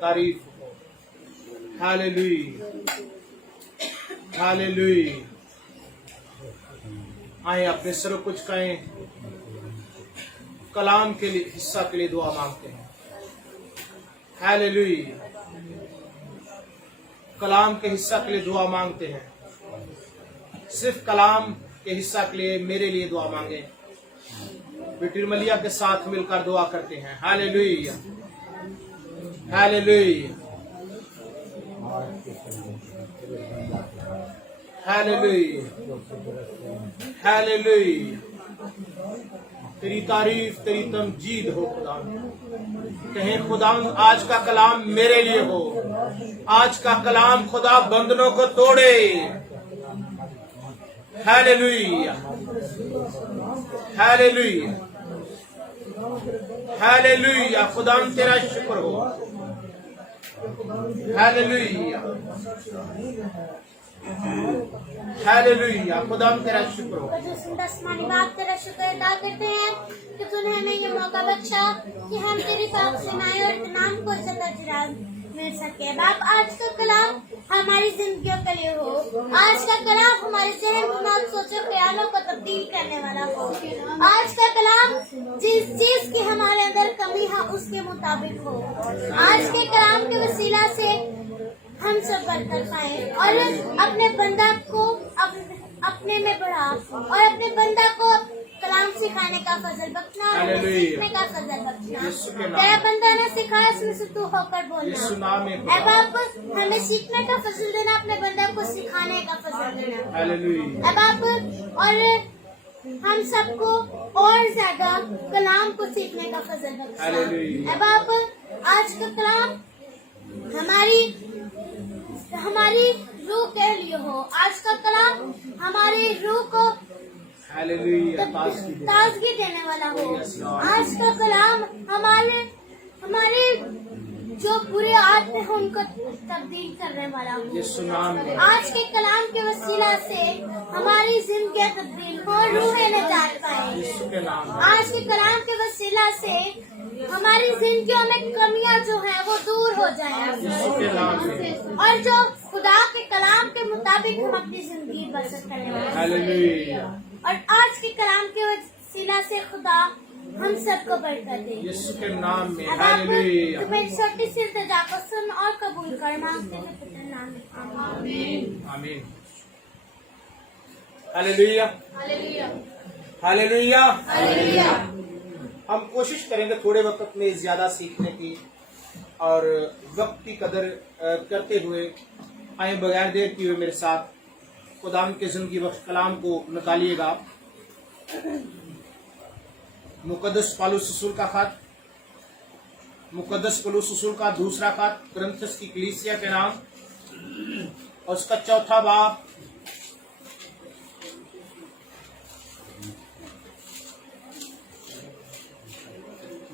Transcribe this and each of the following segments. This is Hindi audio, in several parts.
तारीफ हो। Hallelujah, hallelujah. आए अपने सर कुछ कहें, कलाम के लिए हिस्सा के लिए दुआ मांगते हैं। हालेलुया, कलाम के हिस्सा के लिए दुआ मांगते हैं। सिर्फ कलाम के हिस्सा के लिए मेरे लिए दुआ मांगे। बिटिरमलिया के साथ मिलकर दुआ करते हैं। Hallelujah, hallelujah, hallelujah, hallelujah. तेरी तारीफ, तेरी तमजीद हो खुदा। कहें खुदा आज का कलाम मेरे लिए हो। आज का कलाम खुदा बंधनों को तोड़े। Hallelujah, hallelujah, hallelujah. खुदा तेरा शुक्र हो। Hallelujah, hallelujah. खुदा तेरा शुक्र हो। आसमानी बाप तेरा शुक्र अदा करते हैं कि तूने हमें ये मौका बख्शा कि हम तेरी पाक सुनाए और नाम को सदा मिल सके। बाप आज का कलाम हमारी जिंदगियों के लिए हो। आज का कलाम हमारे जहन दिमाग सोचो ख्यालों को तब्दील करने वाला हो। आज का कलाम जिस चीज की हमारे अंदर कमी है उसके मुताबिक हो। आज के कलाम के वसीला से हम सब बरकत पाए और अपने बंदा को अपने में बढ़ा और अपने बंदा को कलाम सिखाने का फजल बख्शना, सीखने का फजल बख्शना। तेरा बंदा ना सिखाए उसमें से तू होकर बोलना। ऐ बाप हमें सीखने का फजल देना, अपने बंदा को सिखाने का फजल देना। ऐ बाप और हम सबको और ज्यादा कलाम को सीखने का फजल बख्शना। ऐ बाप आज का कलाम हमारी रूह के लिए हो। आज का कलाम हमारी रूह को ताजगी देने वाला हो। आज का कलाम हमारे जो बुरे आदतें हैं उनको तब्दील करने वाला हो। आज के कलाम के वसीला से हमारी जिंदगी तब्दील हो, रूहें निजात पाए। आज के कलाम के वसीला से हमारी जिंदगियों में कमियां जो है वो दूर हो जाए और जो खुदा के कलाम के मुताबिक हम अपनी जिंदगी बसर करने वाले। और आज के कलाम के वसीला से खुदा हम सबको बरकत दे यीशु के नाम में। तुम्हें छोटी सी इल्तिजा को सुन और कबूल करना अपने नाम में। आमीन, आमीन। Hallelujah, hallelujah, hallelujah, hallelujah. हम कोशिश करेंगे थोड़े वक्त में ज्यादा सीखने की और वक्त की कदर करते हुए आए बगैर देर किए हुए मेरे साथ खुदाम के जिंदगी बख्श कलाम को निकालिएगा। मुकद्दस पौलुस रसूल का खत, मुकद्दस पौलुस रसूल का दूसरा खत कुरिन्थियों की कलीसिया के नाम और उसका चौथा बाब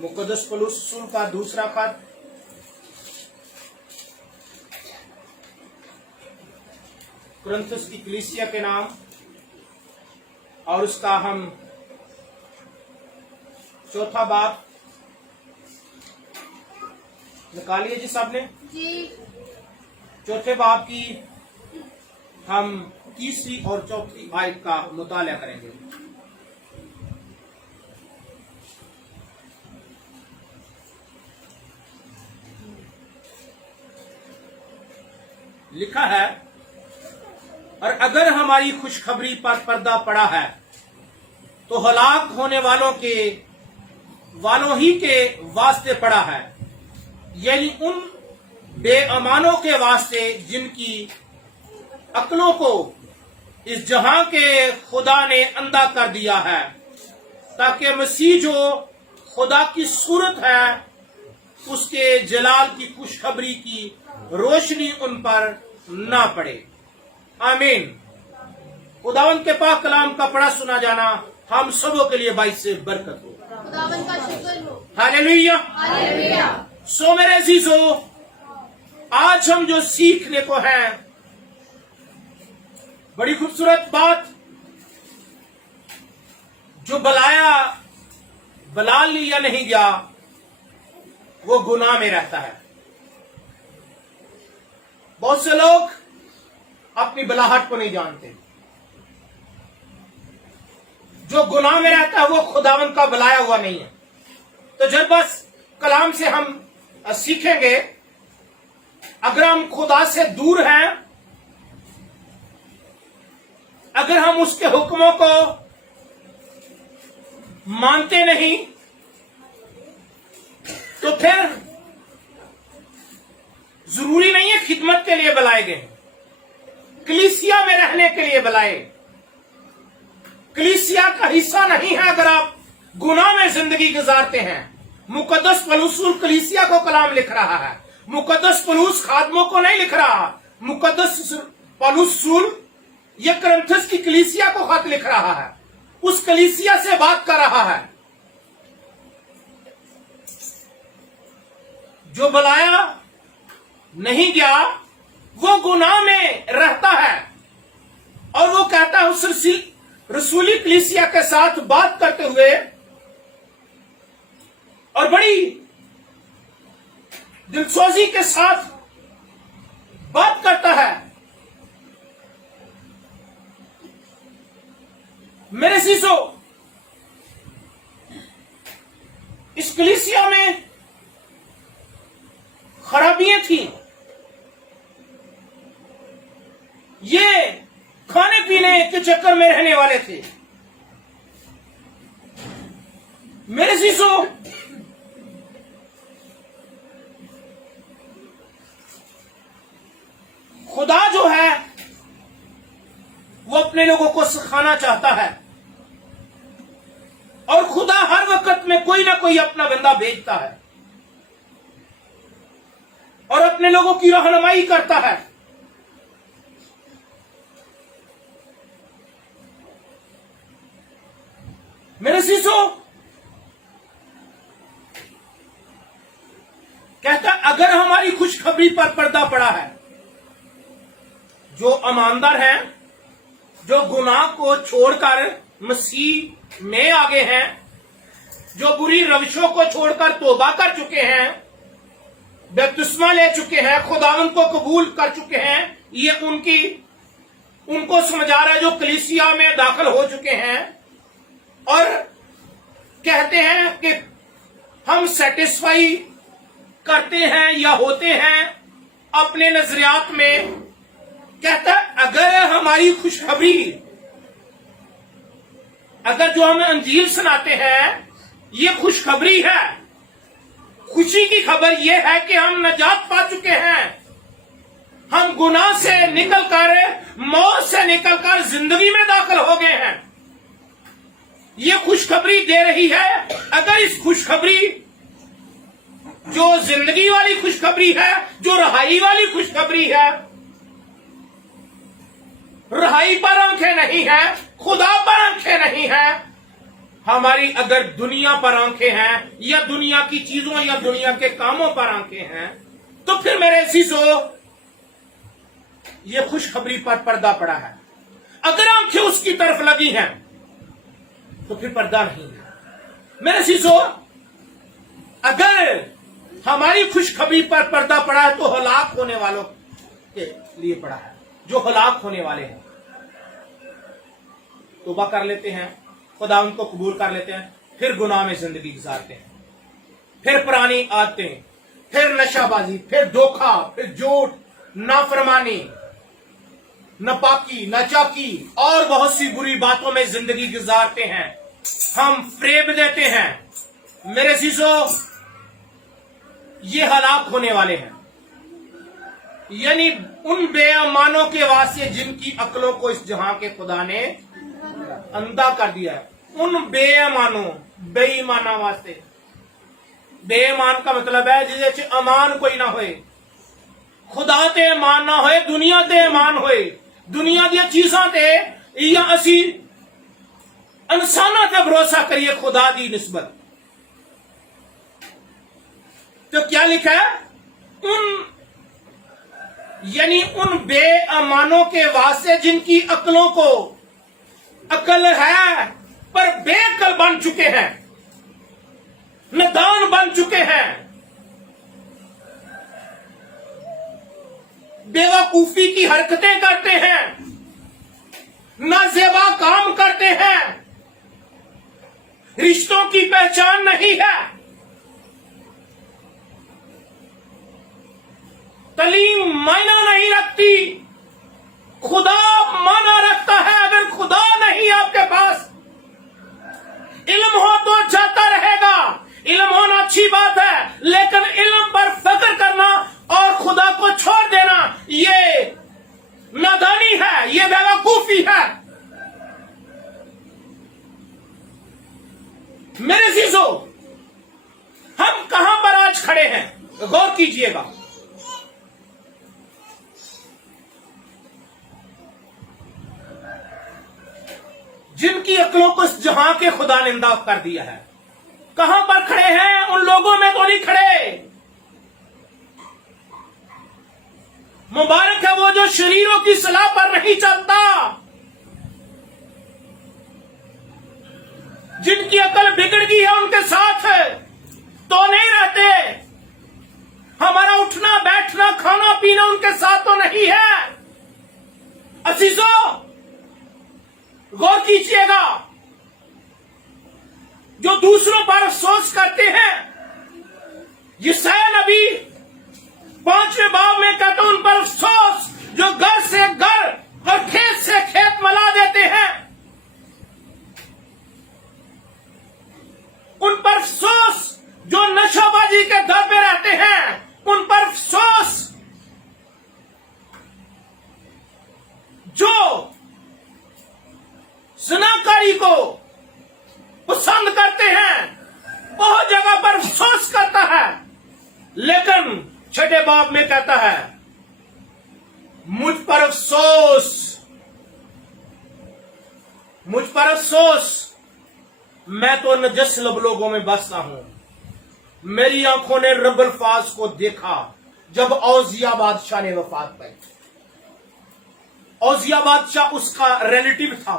मुकद्दस पौलुस रसूल का दूसरा खत कुरिन्थियों की कलीसिया के नाम और उसका हम चौथा बाब निकालिए जी सबने। जी। चौथे बाब की हम तीसरी और चौथी आयत का मुताला करेंगे। लिखा है, और अगर हमारी खुशखबरी पर पर्दा पड़ा है तो हलाक होने वालों ही के वास्ते पड़ा है, यानी उन बेईमानों के वास्ते जिनकी अक्लों को इस जहां के खुदा ने अंधा कर दिया है, ताकि मसीह जो खुदा की सूरत है उसके जलाल की खुशखबरी की रोशनी उन पर ना पड़े। आमीन। खुदावंद के पाक कलाम का पढ़ा सुना जाना हम सबों के लिए बाइस से बरकत हो। खुदावंद का शुक्र हो। हालेलुया। हालेलुया। सो मेरे अजीजों, आज हम जो सीखने को हैं, बड़ी खूबसूरत बात, जो बला लिया नहीं गया वो गुनाह में रहता है। बहुत से लोग अपनी बलाहट को नहीं जानते। जो गुनाह में रहता है वो खुदावंद का बुलाया हुआ नहीं है। तो जब बस कलाम से हम सीखेंगे, अगर हम खुदा से दूर हैं, अगर हम उसके हुक्मों को मानते नहीं, तो फिर जरूरी नहीं है खिदमत के लिए बुलाए गए, कलीसिया में रहने के लिए बुलाए। कलीसिया का हिस्सा नहीं है अगर आप गुनाह में जिंदगी गुजारते हैं। मुकद्दस पौलुस कलीसिया को कलाम लिख रहा है, मुकद्दस पौलुस खादमों को नहीं लिख रहा। मुकद्दस पौलुस ये करंथस की कलीसिया को खत लिख रहा है, उस कलीसिया से बात कर रहा है। जो बुलाया नहीं गया वो गुनाह में रहता है, और वो कहता है उस रसूली कलीसिया के साथ बात करते हुए, और बड़ी दिलसोजी के साथ बात करता है। मेरे सीसो, इस कलीसिया में खराबियां थी, ये खाने पीने के चक्कर में रहने वाले थे। मेरे सीसो, खुदा जो है वो अपने लोगों को सिखाना चाहता है, और खुदा हर वक्त में कोई ना कोई अपना बंदा भेजता है और अपने लोगों की रहनुमाई करता है। मेरे सीसो, कहता अगर हमारी खुशखबरी पर पर्दा पड़ा है, जो ईमानदार हैं, जो गुनाह को छोड़कर मसीह में आगे हैं, जो बुरी रविशों को छोड़कर तौबा कर चुके हैं, बपतिस्मा ले चुके हैं, खुदावंद को कबूल कर चुके हैं, ये उनको समझा रहा है, जो कलीसिया में दाखिल हो चुके हैं और कहते हैं कि हम सेटिस्फाई करते हैं या होते हैं अपने नजरियात में। कहता है अगर हमारी खुशखबरी, अगर जो हम अंजील सुनाते हैं ये खुशखबरी है, खुशी की खबर यह है कि हम नजात पा चुके हैं, हम गुनाह से निकलकर, मौत से निकलकर जिंदगी में दाखिल हो गए हैं, ये खुशखबरी दे रही है। अगर इस खुशखबरी, जो जिंदगी वाली खुशखबरी है, जो रहाई वाली खुशखबरी है, रहाई पर आंखें नहीं है, खुदा पर आंखें नहीं है, हमारी अगर दुनिया पर आंखें हैं या दुनिया की चीजों या दुनिया के कामों पर आंखें हैं, तो फिर मेरे सीसो ये खुशखबरी पर पर्दा पड़ा है। अगर आंखें उसकी तरफ लगी हैं तो फिर पर्दा नहीं है। मेरे शीशो, अगर हमारी खुशखबरी पर पर्दा पड़ा है तो हलाक होने वालों के लिए पड़ा है, जो हलाक होने वाले हैं। तौबा कर लेते हैं, खुदा उनको कबूल कर लेते हैं, फिर गुनाह में जिंदगी गुजारते हैं, फिर पुरानी आदतें, फिर नशाबाजी, फिर धोखा, फिर झूठ, नाफरमानी, नापाकी, नाचाकी और बहुत सी बुरी बातों में जिंदगी गुजारते हैं। हम फ्रेब देते हैं। मेरे शीशो, ये हलाक होने वाले हैं, यानी उन बेईमानों के वास्ते जिनकी अक्लों को इस जहां के खुदा ने अंधा कर दिया है। उन बेईमानों, बेईमाना वास्ते, बेईमान का मतलब है जिसे अमान कोई ना होए, खुदा ते ईमान ना होए, दुनिया ते ईमान होए, दुनिया दी चीजां ते या असी इंसाना ते भरोसा करिए खुदा दी निस्बत। तो क्या लिखा है? यानी उन बेईमानों के वास्ते जिनकी अक्लों को अकल है पर बेअकल बन चुके हैं, नादान बन चुके हैं, बेवकूफी की हरकतें करते हैं, नाजेबा काम करते हैं, रिश्तों की पहचान नहीं है, तालीम मायना नहीं रखती, खुदा माना रखता है। अगर खुदा नहीं आपके पास, इल्म हो तो जाता रहेगा। इल्म होना अच्छी बात है, लेकिन इल्म पर फक्र करना और खुदा को छोड़ देना ये नादानी है, ये बेवकूफी है। मेरे अजीजों, हम कहां पर आज खड़े हैं, गौर कीजिएगा। जिनकी अक्लों को इस जहां के खुदा ने अंधा कर दिया है, कहां पर खड़े हैं? उन लोगों में तो नहीं खड़े। मुबारक है वो जो शरीरों की सलाह पर नहीं चलता, जिनकी अकल बिगड़ गई है उनके साथ तो नहीं रहते। हमारा उठना बैठना खाना पीना उनके साथ तो नहीं है। अजीजों, गौर कीजिएगा, जो दूसरों पर अफसोस करते हैं, यशायाह नबी 5वें बाब में कहता उन पर अफसोस जो घर से घर और खेत से खेत मिला देते हैं। उन पर अफसोस जो नशाबाजी के दर पे रहते हैं। उन पर अफसोस जो ज़िनाकारी को पसंद करते हैं। बहुत जगह पर अफसोस करता है, लेकिन छठे बाब में कहता है मुझ पर अफसोस, मुझ पर अफसोस, मैं तो नजस लब लोगों में बसता हूं। मेरी आंखों ने रब्बुल फाज को देखा जब औजिया बादशाह ने वफात पाई। औजिया बादशाह उसका रिलेटिव था।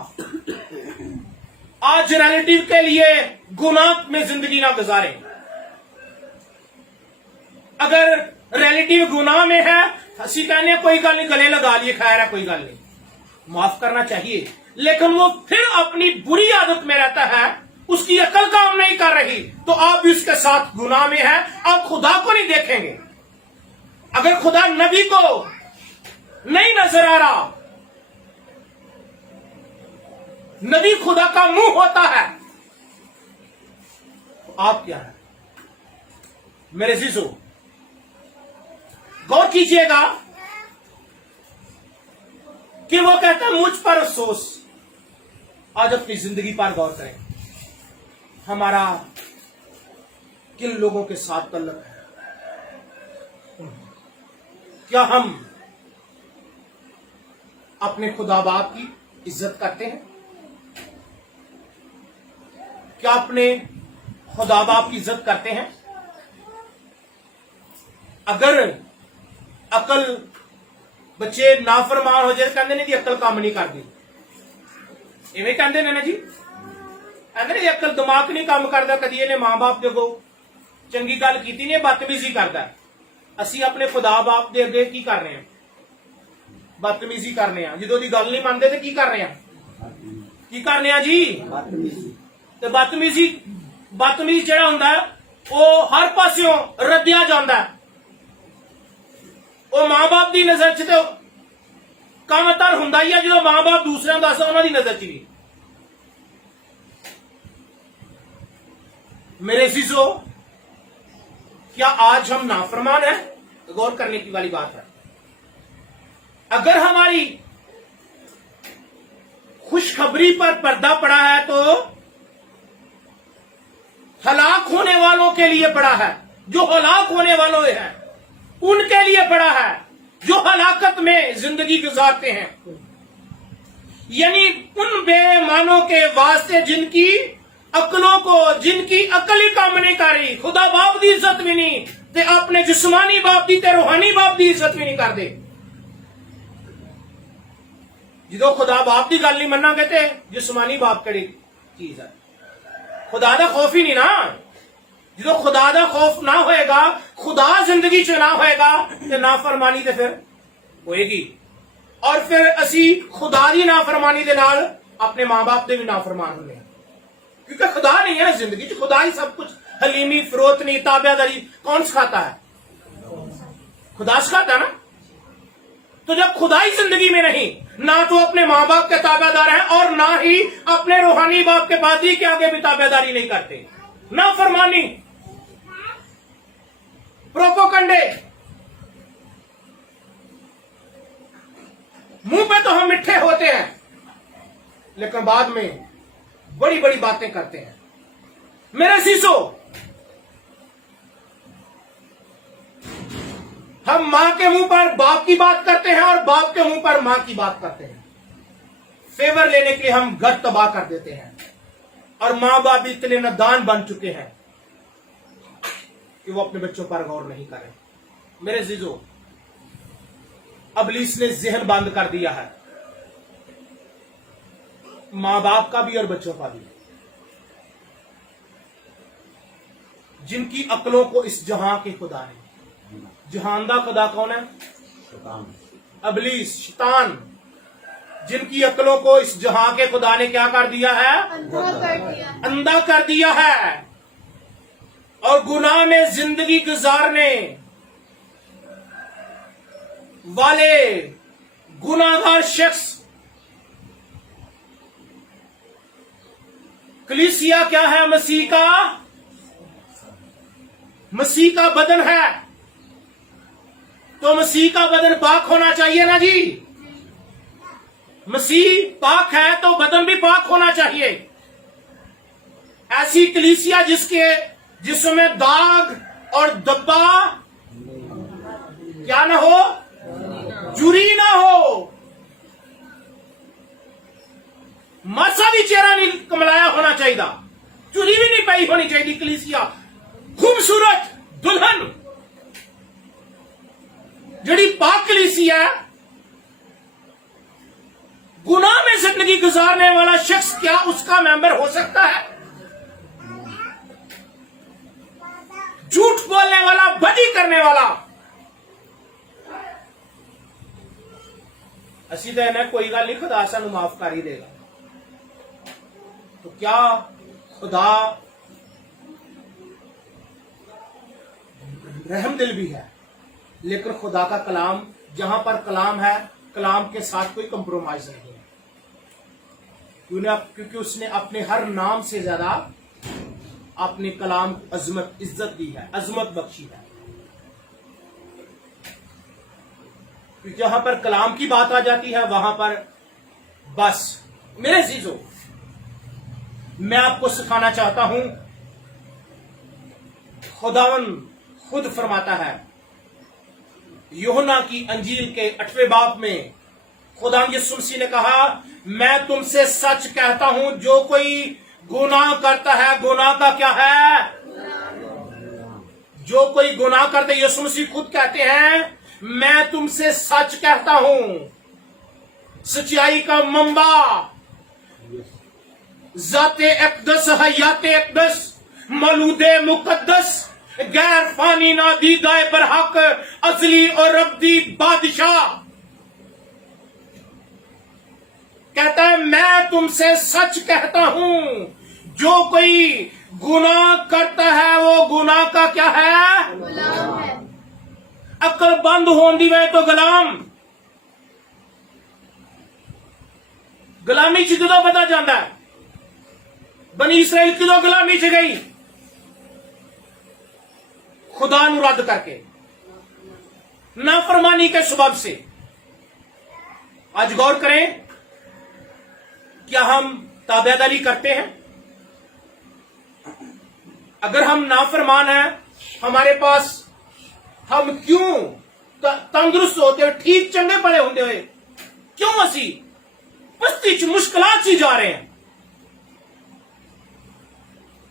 आज रिलेटिव के लिए गुनाह में जिंदगी ना गुजारें। अगर रिलेटिव गुनाह में है, हंसी कहने कोई गल नहीं, गले लगा लिए, खैर है, कोई गल नहीं, माफ करना चाहिए। लेकिन वो फिर अपनी बुरी आदत में रहता है, उसकी अकल काम नहीं कर रही, तो आप भी उसके साथ गुनाह में है। आप खुदा को नहीं देखेंगे। अगर खुदा नबी को नहीं नजर आ रहा, नबी खुदा का मुंह होता है, तो आप क्या है? मेरे जीजो, गौर कीजिएगा कि वो कहता है मुझ पर अफसोस। आज अपनी जिंदगी पर गौर करें, हमारा किन लोगों के साथ तल्लुक है? क्या हम अपने खुदा बाप की इज्जत करते हैं? क्या अपने खुदा बाप की इज्जत करते हैं? अगर अकल बच्चे नाफरमान हो जाए, कहते नहीं कि अकल काम नहीं करती, इवें कहते ना जी। ਕਹਿੰਦੇ ਨੇ ਅਕਲ ਦਿਮਾਗ ਨਹੀਂ ਕੰਮ ਕਰਦਾ, ਕਦੀ ਇਹਨੇ ਮਾਂ-ਬਾਪ ਦੇ ਅੱਗੋਂ ਚੰਗੀ ਗੱਲ ਕੀਤੀ ਨਹੀਂ, ਬਦਤਮੀਜ਼ੀ ਕਰਦਾ। ਅਸੀਂ ਆਪਣੇ ਖੁਦਾ ਬਾਪ ਦੇ ਅੱਗੇ ਕੀ ਕਰ ਰਹੇ ਹਾਂ? ਬਦਤਮੀਜ਼ੀ ਕਰਨੇ ਆ। ਜਦੋਂ ਦੀ ਗੱਲ ਨਹੀਂ ਮੰਨਦੇ ਤੇ ਕੀ ਕਰ ਰਹੇ ਆ? ਕੀ ਕਰਨੇ ਆ ਜੀ? ਤੇ ਬਦਤਮੀਜ਼ ਜਿਹੜਾ ਹੁੰਦਾ ਉਹ ਹਰ ਪਾਸਿਓਂ ਰੱਦਿਆ ਜਾਂਦਾ। ਉਹ ਮਾਂ-ਬਾਪ ਦੀ ਨਜ਼ਰ 'ਚ ਤੇ ਕਮਤਰ ਹੁੰਦਾ ਹੀ ਆ, ਜਦੋਂ ਮਾਂ-ਬਾਪ ਦੂਸਰਿਆਂ ਦਾ ਦੱਸਦਾ ਉਹਨਾਂ ਦੀ ਨਜ਼ਰ 'ਚ ਨਹੀਂ। मेरे अजीजों, क्या आज हम नाफरमान हैं? गौर करने की वाली बात है। अगर हमारी खुशखबरी पर पर्दा पड़ा है तो हलाक होने वालों के लिए पड़ा है। जो हलाक होने वालों हैं उनके लिए पड़ा है, जो हलाकत में जिंदगी गुजारते हैं, यानी उन बेईमानों के वास्ते जिनकी अकलों को, जिनकी अकल ही काम नहीं कर रही, खुदा बाप की इज्जत भी नहीं ते अपने जिस्मानी बाप की ते रूहानी बाप की इज्जत भी नहीं करते। जो खुदा बाप की गल नहीं मनांगे ते जिस्मानी बाप केड़ी चीज है? खुदा दा खौफ ही नहीं ना। जो खुदा दा खौफ ना होएगा, खुदा जिंदगी च ना होएगा ते नाफरमानी ते फिर होएगी। और फिर असी खुदा दी नाफरमानी दे नाल अपने मां बाप दे भी नाफरमान होने, क्योंकि खुदा नहीं है जिंदगी च। खुदा ही सब कुछ, हलीमी, फरोतनी, ताबेदारी कौन सिखाता है? खुदा सिखाता ना। तो जब खुदा ही जिंदगी में नहीं, ना तो अपने मां बाप के ताबेदार हैं और ना ही अपने रूहानी बाप के पादरी के आगे भी ताबेदारी नहीं करते, ना फरमानी, प्रोपोकंडे। मुंह पे तो हम मिठे होते हैं लेकिन बाद में बड़ी बड़ी बातें करते हैं। मेरे शीशो, हम मां के मुंह पर बाप की बात करते हैं और बाप के मुंह पर मां की बात करते हैं। फेवर लेने के लिए हम घर तबाह कर देते हैं और मां बाप इतने नादान बन चुके हैं कि वो अपने बच्चों पर गौर नहीं करें। मेरे जीजो, इब्लीस ने जहन बंद कर दिया है, मां बाप का भी और बच्चों का भी। जिनकी अकलों को इस जहां के खुदा ने, जहान दा खुदा कौन है? इब्लीस, शैतान। जिनकी अकलों को इस जहां के खुदा ने क्या कर दिया है? अंधा कर दिया है। और गुनाह में जिंदगी गुजारने वाले गुनाहगार शख्स, कलीसिया क्या है? मसीह का बदन है। तो मसीह का बदन पाक होना चाहिए ना जी। मसीह पाक है तो बदन भी पाक होना चाहिए। ऐसी कलीसिया जिसमें दाग और धब्बा क्या ना हो? जुरी ना हो, मासा भी चेहरा नहीं कमलाया होना चाहिए, चुरी भी नहीं पाई होनी चाहिए। कलीसिया खूबसूरत दुल्हन जड़ी पाक कलीसिया, गुनाह में जिंदगी गुजारने वाला शख्स क्या उसका मेंबर हो सकता है? झूठ बोलने वाला, बदी करने वाला। असी तो इन्हें कोई गल नहीं, खुदा सानू माफ कर ही देगा। तो क्या खुदा रहम दिल भी है, लेकिन खुदा का कलाम, जहां पर कलाम है, कलाम के साथ कोई कंप्रोमाइज नहीं है, क्योंकि उसने अपने हर नाम से ज्यादा अपने कलाम को अजमत, इज्जत दी है, अजमत बख्शी है। जहां पर कलाम की बात आ जाती है वहां पर बस। मेरे अजीजों, मैं आपको सिखाना चाहता हूं, खुदावन खुद फरमाता है यूहन्ना की अंजील के 8वें बाब में, खुदा यीशु मसीह ने कहा, मैं तुमसे सच कहता हूं, जो कोई गुनाह करता है, गुनाह का क्या है? जो कोई गुनाह करते, यीशु मसीह खुद कहते हैं, मैं तुमसे सच कहता हूं, सच्चाई का मंबा जाते अकदस हयाते अकदस मलूदे मुकद्दस गैर फानी नादीदाए बरहक अजली और रब्दी बादशाह। कहता है मैं तुमसे सच कहता हूं, जो कोई गुनाह करता है वो गुनाह का क्या है? गुलाम है। अकल बंद होंदी वे तो गुलामी च कदों पता जाता है? बनी इसराइल कदों गुलामी च गई? खुदा नु रद्द करके, नाफरमानी के सबब से। आज गौर करें, क्या हम ताबेदारी करते हैं? अगर हम नाफरमान हैं, हमारे पास हम क्यों तंदुरुस्त होते हुए, ठीक चंगे पड़े होंगे हुए, क्यों असी पस्ती च मुश्किलात च जा रहे हैं?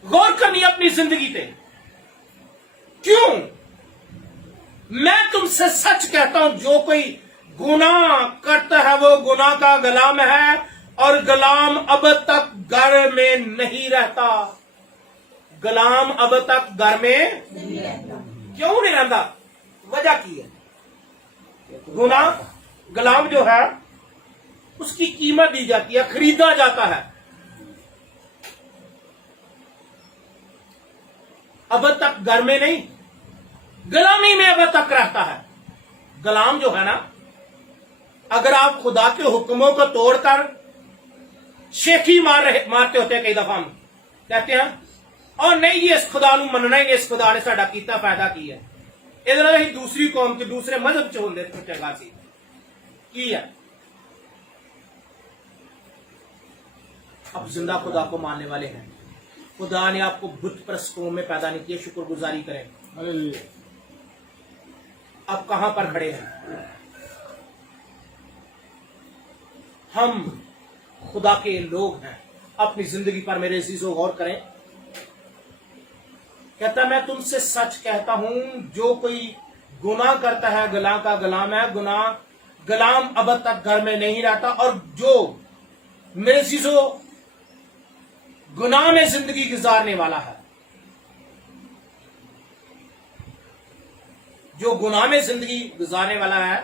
गौर करनी अपनी जिंदगी पे। क्यों? मैं तुमसे सच कहता हूं, जो कोई गुनाह करता है वो गुनाह का गुलाम है, और गुलाम अब तक घर में नहीं रहता। गुलाम अब तक घर में क्यों नहीं रहता? वजह की है, गुनाह गुलाम जो है उसकी कीमत दी जाती है, खरीदा जाता है। अब तक घर में नहीं, गुलामी में अब तक रहता है। गुलाम जो है ना, अगर आप खुदा के हुक्मों को तोड़कर शेखी मारते होते हैं, कई दफा हम कहते हैं और नहीं ये इस खुदा नूं मनना ही नहीं, इस खुदा ने साडा कीता फायदा की है, इधर ही दूसरी कौम के दूसरे मजहब च होंदे चंगा सी की है। अब जिंदा खुदा को मानने वाले हैं। खुदा ने आपको बुत परस्त कौम में पैदा नहीं किया, शुक्रगुजारी करें। अब कहां पर खड़े हैं? हम खुदा के लोग हैं। अपनी जिंदगी पर मेरे अजीजों गौर करें। कहता मैं तुमसे सच कहता हूं, जो कोई गुनाह करता है गुनाह का गुलाम है। गुलाम अब तक घर में नहीं रहता, और जो मेरे अजीजों गुनाह में जिंदगी गुजारने वाला है, जो गुनाह में जिंदगी गुजारने वाला है,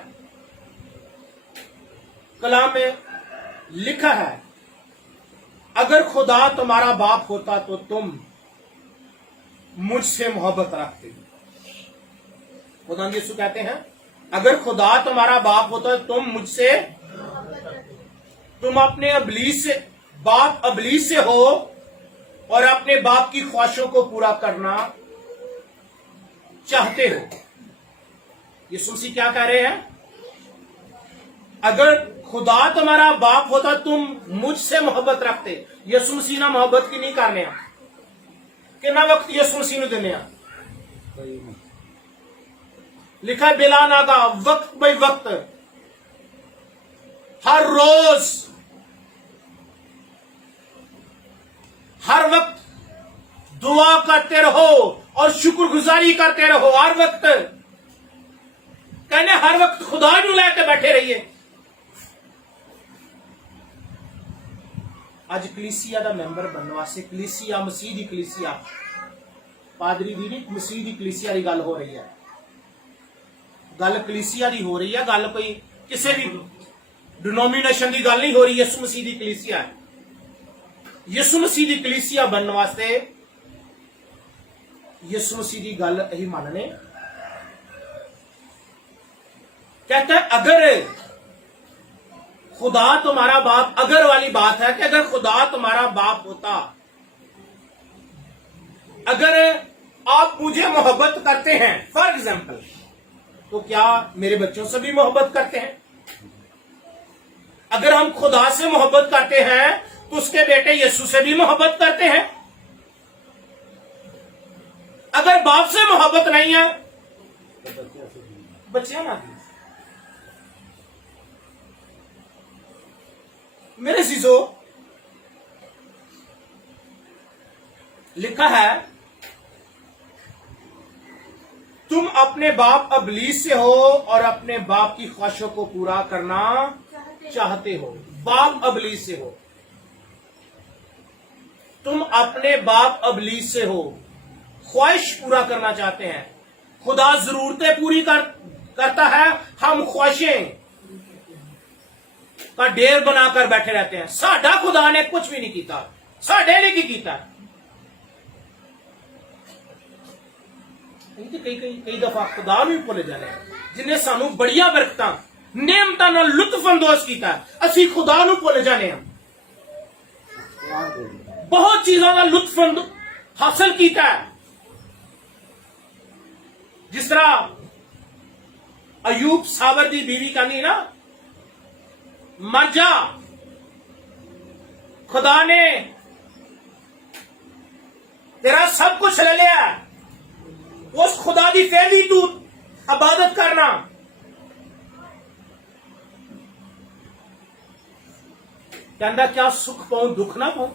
कलाम में लिखा है, अगर खुदा तुम्हारा बाप होता तो तुम मुझसे मोहब्बत रखते। खुदा यीशु कहते हैं, अगर खुदा तुम्हारा बाप होता तो तुम मुझसे, तुम अपने बाप अबलीस से हो और अपने बाप की ख्वाहिशों को पूरा करना चाहते हो। यीशु मसीह क्या कह रहे हैं? अगर खुदा तुम्हारा बाप होता तुम मुझसे मोहब्बत रखते। यीशु मसीह ना मोहब्बत की नहीं करने, कितना वक्त यीशु मसीह ने देने। लिखा है बिला नागा, वक्त बाई वक्त, हर रोज, हर वक्त दुआ करते रहो और शुक्रगुजारी करते रहो। हर वक्त कहने, हर वक्त खुदा नूं लेके बैठे रहिए। ਅੱਜ ਕਲੀਸਿया ਦਾ ਮੈਂਬਰ ਬਣਨ ਵਾਸਤੇ, ਕਲੀਸਿया ਮਸੀਹ ਦੀ ਕਲੀਸਿया, ਪਾਦਰੀ ਦੀ ਨਹੀਂ, ਮਸੀਹ ਦੀ ਕਲੀਸਿया ਦੀ ਗੱਲ ਹੋ ਰਹੀ ਹੈ। ਗੱਲ ਕਲੀਸਿया ਦੀ ਹੋ ਰਹੀ ਹੈ, ਗੱਲ ਕੋਈ ਕਿਸੇ ਵੀ डिनोमिनेशन की गल नहीं हो रही। यसु मसीह की कलीसिया है। यसु मसीह की कलीसिया बनने वास्ते यसु मसीह की गल यही मानने। कहता है अगर खुदा तुम्हारा बाप, अगर वाली बात है कि अगर खुदा तुम्हारा बाप होता, अगर आप मुझे मोहब्बत करते हैं फॉर एग्जाम्पल, तो क्या मेरे बच्चों से भी मोहब्बत करते हैं? अगर हम खुदा से मोहब्बत करते हैं तो उसके बेटे यीशु से भी मोहब्बत करते हैं। अगर बाप से मोहब्बत नहीं है बच्चे ना। मेरे जीजो, लिखा है तुम अपने बाप अबलीस से हो और अपने बाप की ख्वाहिशों को पूरा करना चाहते हो। बाप अबलीस से हो। तुम अपने बाप अबलीस से हो, ख्वाहिश पूरा करना चाहते हैं। खुदा जरूरतें पूरी करता है, हम ख्वाहिशें का ढेर बनाकर बैठे रहते हैं। साडा खुदा ने कुछ भी नहीं किया, साडे लिए की कीता। कई दफा खुदा भी भुल जाने जिन्हें सानू बड़िया बरकतां नेमतां नाल लुत्फ अंदोज कीता, असी खुदा नू भुल जाने। बहुत चीजों का लुत्फ हासिल किया है, जिस तरह अयूब साबर की बीवी कहनी ना, मर जा, खुदा ने तेरा सब कुछ ले लिया, उस खुदा की फिर भी तू इबादत करना। कहता क्या सुख पाऊं दुख ना पाऊं?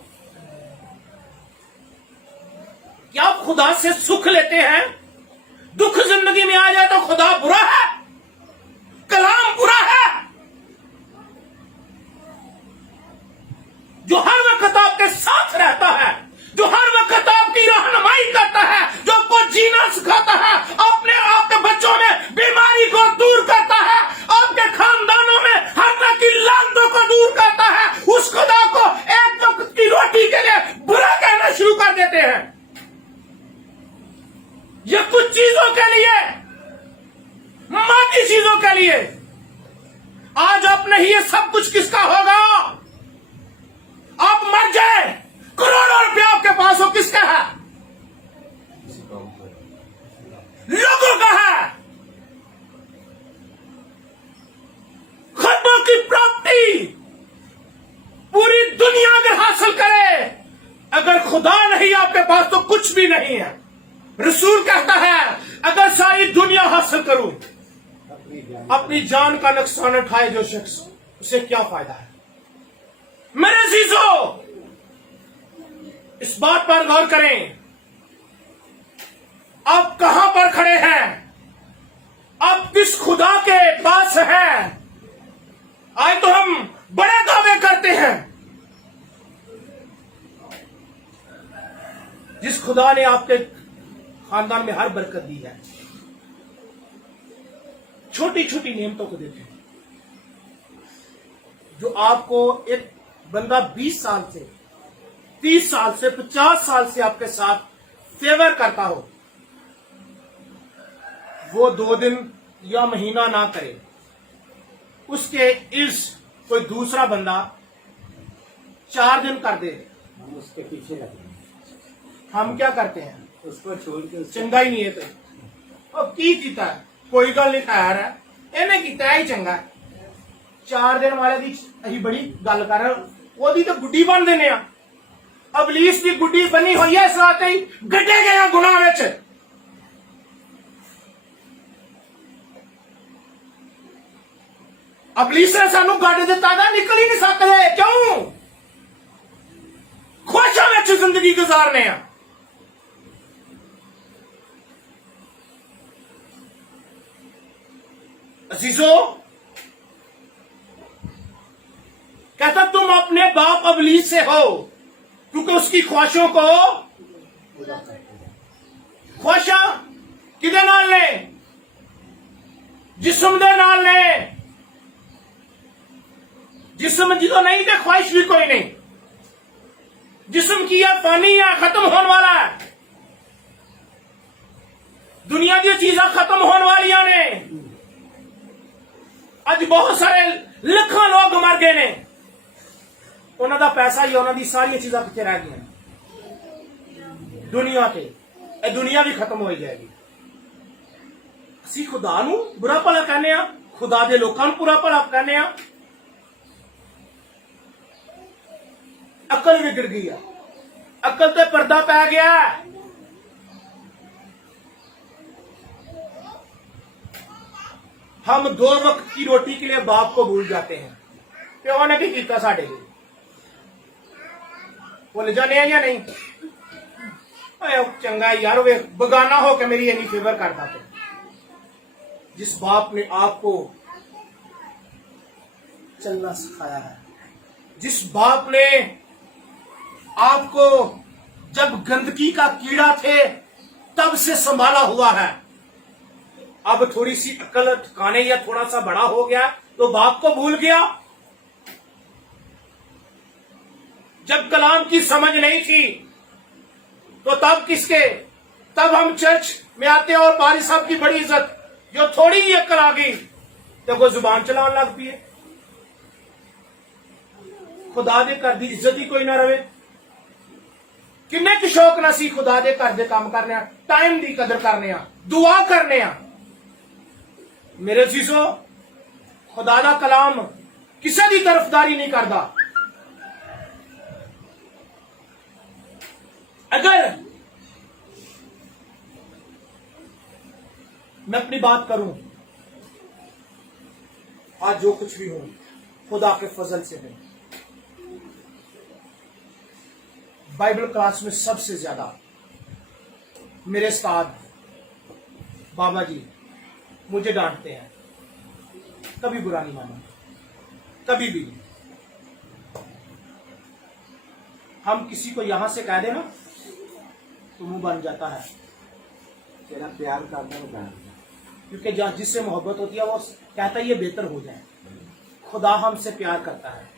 क्या आप खुदा से सुख लेते हैं? दुख जिंदगी में आ जाए तो खुदा बुरा है, कलाम बुरा है, जो हर वक्त आपके साथ रहता है, जो हर वक्त आपकी रहनुमाई करता है, जो आपको जीना सिखाता है, अपने आपके बच्चों में बीमारी को दूर करता है, आपके खानदानों में हर तरह की लानतों को दूर करता है, उस खुदा को एक वक्त की रोटी के लिए बुरा कहना शुरू कर देते हैं। ये कुछ चीजों के लिए, मादी चीजों के लिए। आज आप नहीं, ये सब कुछ किसका होगा? आप मर जाए, करोड़ों रुपया आपके पास हो, किसका है? लोगों का है। खतों की प्रॉपर्टी पूरी दुनिया अगर हासिल करे, अगर खुदा नहीं आपके पास तो कुछ भी नहीं है। रसूल कहता है अगर सारी दुनिया हासिल करूं, अपनी जान का नुकसान उठाए जो शख्स, उसे क्या फायदा है? मेरे अजीजों, इस बात पर गौर करें, आप कहां पर खड़े हैं? आप किस खुदा के पास हैं? आज तो हम बड़े दावे करते हैं, जिस खुदा ने आपके खानदान में हर बरकत दी है, छोटी छोटी नेमतों को देखें। जो आपको एक बंदा 20 साल से, 30 साल से, 50 साल से आपके साथ फेवर करता हो, वो 2 दिन या महीना ना करे, उसके इस कोई दूसरा बंदा 4 दिन कर दे, हम उसके पीछे लगे, हम क्या करते हैं? उसको छोड़ के चंगा ही नहीं है तो अब की कीता है, कोई गल नहीं खैर है, इन्हें कीता ही चंगा। 4 दिन वाले की अही बड़ी गल कर, ओदी तो गुड्डी बन देने आ। अबलीस की गुड्डी बनी हुई है, इस रात ही गड्ढे गए गुनाह विच। अबलीस ने सानू गड्ढ दिता था, निकल ही नहीं सकते। क्यों? ख्वाहिशां विच जिंदगी गुजारने आ। अजीजों, कहता तुम अपने बाप अबलीस से हो, क्योंकि उसकी ख्वाहिशों को, ख्वाहिशां किदे नाल ने? जिस्म दे नाल ने। जिस्म जो नहीं तो ख्वाहिश भी कोई नहीं। जिस्म की है, फानी है, खत्म होने वाला है। दुनिया की चीजा खत्म होने वाली ने। अज बहुत सारे लखां लोग मर गए ने, उन्हों का पैसा ही, उन्होंने सारी चीजा पिछे रह गई दुनिया से। यह दुनिया भी खत्म हो जाएगी। असी खुदा नू बुरा भला कहने, खुदा दे लोकां नू बुरा भला कहने। अकल बिगड़ गई है, अकल ते पर्दा पै गया है। हम 2 वक्त की रोटी के लिए बाप को भूल जाते हैं। प्यो ने भी किया साडे लिए, भुल जाने या नहीं? चंगा यार, वे बगाना होकर मेरी इन्नी फेवर करता था। जिस बाप ने आपको चलना सिखाया है, जिस बाप ने आपको जब गंदगी का कीड़ा थे तब से संभाला हुआ है। अब थोड़ी सी अकल ठिकाने या थोड़ा सा बड़ा हो गया तो बाप को भूल गया। जब कलाम की समझ नहीं थी तो तब किसके, तब हम चर्च में आते और पारी साहब की बड़ी इज्जत, जो थोड़ी ही अकल आ गई तो कोई जुबान चलाने लग पी। खुदा दे घर दी इज्जत ही कोई ना रवे। किन्ने की शौक ना सी खुदा दे घर दे काम करने, टाइम दी कदर करने, दुआ करने। मेरे जीजो, खुदा दा कलाम किसी दी तरफदारी नहीं करता। अगर मैं अपनी बात करूं, आज जो कुछ भी हूं खुदा के फजल से है। बाइबल क्लास में सबसे ज्यादा मेरे उस्ताद बाबा जी मुझे डांटते हैं, कभी बुरा नहीं माना, कभी भी। हम किसी को यहां से कह देना तो मुंह बन जाता है, तेरा प्यार करता है, क्योंकि जहां जिससे मोहब्बत होती है वो कहता है ये बेहतर हो जाए। खुदा हमसे प्यार करता है।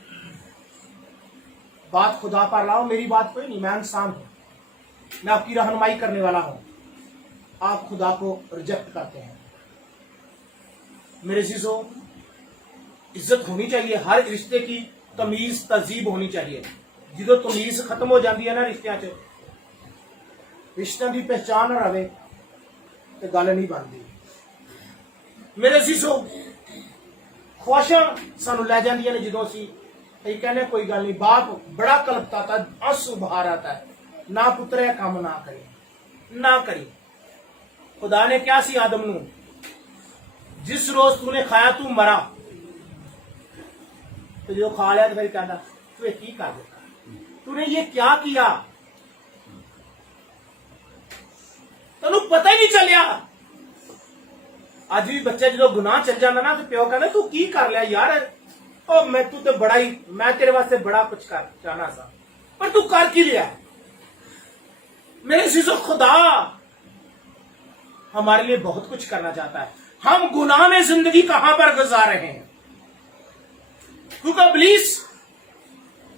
बात खुदा पर लाओ, मेरी बात कोई नहीं, मैं इंसान हूं, मैं आपकी रहनुमाई करने वाला हूं। आप खुदा को रिजेक्ट करते हैं। मेरे जीजो, इज्जत होनी चाहिए, हर रिश्ते की तमीज तहजीब होनी चाहिए। जो तमीज खत्म हो जाती है ना रिश्तियां च, रिश्तों की पहचान ना रहे तो गल नहीं बनती। मेरे जीजो, ख्वाहिशां सानू लै जांदियां ने, जो असीं कहने कोई गल नहीं, बाप बड़ा कलपता था, आंसू बहार आता है, ना पुत्रे काम ना करी ना करी। खुदा ने क्या सी आदम नू, जिस रोज तूने खाया तू मरा, तो जो खा लिया तो फिर कहता तू की कर देता, तूने ये क्या किया, तेनू पता ही नहीं चलिया। अज भी बच्चे जो गुनाह चल जाता ना तो प्यो कहना तू की कर लिया यार, ओ मैं तू तो बड़ा ही, मैं तेरे वास्ते बड़ा कुछ कर चाहना सा, पर तू कर की लिया। मेरे जीजो, खुदा हमारे लिए बहुत कुछ करना चाहता है। हम गुनाह में जिंदगी कहां पर गुजार रहे हैं, क्योंकि इब्लीस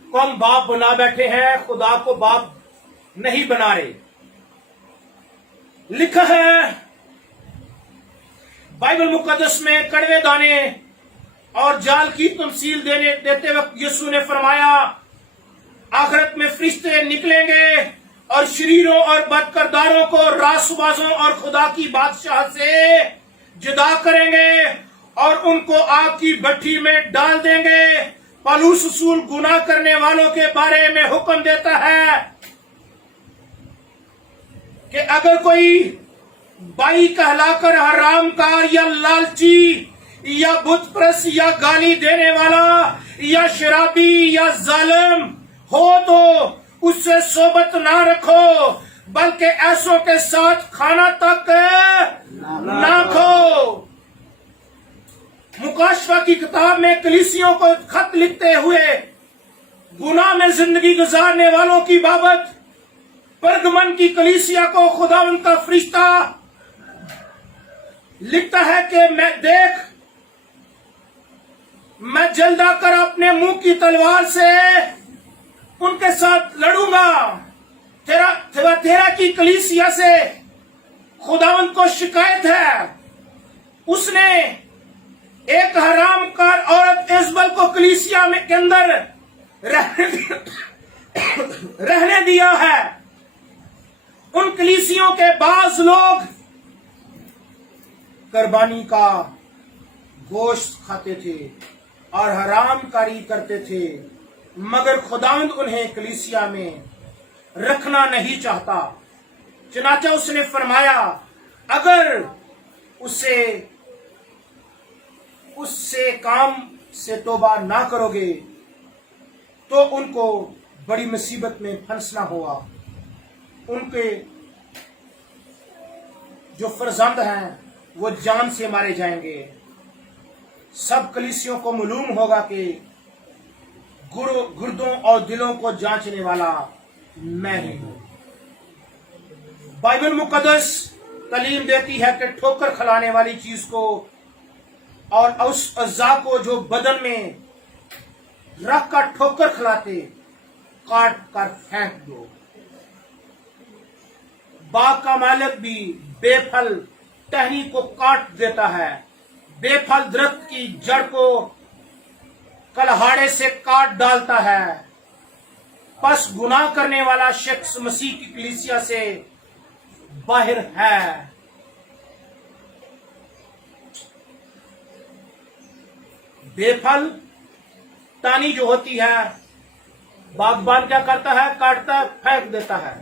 को हम बाप बना बैठे हैं, खुदा को बाप नहीं बना रहे। लिखा है बाइबल मुकद्दस में, कड़वे दाने और जाल की तमसील देते वक्त यीशु ने फरमाया, आखिरत में फरिश्ते निकलेंगे और शरीरों और बदकिरदारों को रासुबाजों और खुदा की बादशाह से जुदा करेंगे और उनको आग की भट्टी में डाल देंगे। पौलुस रसूल गुनाह करने वालों के बारे में हुक्म देता है कि अगर कोई बाई कहलाकर हरामकार या लालची या बुतप्रस्त या गाली देने वाला या शराबी या जालिम हो तो उससे सोबत ना रखो, बल्कि ऐसों के साथ खाना तक ना खो। मुकाशवा की किताब में कलीसियों को खत लिखते हुए गुनाह में जिंदगी गुजारने वालों की बाबत परगमन की कलीसिया को खुदा उनका फरिश्ता लिखता है कि मैं जल्द आकर अपने मुंह की तलवार से उनके साथ लड़ूंगा। तेरा की कलीसिया से खुदावंद को शिकायत है, उसने एक हरामकार औरत इजबल को कलीसिया में के अंदर रहने दिया है। उन कलीसियों के बाज लोग कुर्बानी का गोश्त खाते थे और हरामकारी करते थे, मगर खुदावंद उन्हें कलीसिया में रखना नहीं चाहता। चुनाचा उसने फरमाया, अगर उससे काम से तौबा ना करोगे तो उनको बड़ी मुसीबत में फंसना होगा। उनके जो फर्जंद हैं वो जान से मारे जाएंगे। सब कलीसियों को मालूम होगा कि गुर्दों और दिलों को जांचने वाला मैं ही हूं। बाइबल मुकद्दस तालीम देती है कि ठोकर खिलाने वाली चीज को और उस अज़ा को जो बदन में रख कर ठोकर खिलाते, काट कर फेंक दो। बाग का मालिक भी बेफल टहनी को काट देता है, बेफल दरख्त की जड़ को कलहाड़े से काट डालता है। बस गुनाह करने वाला शख्स मसीह की कलीसिया से बाहर है। बेफल टानी जो होती है, बागबान क्या करता है? काटता है, फेंक देता है।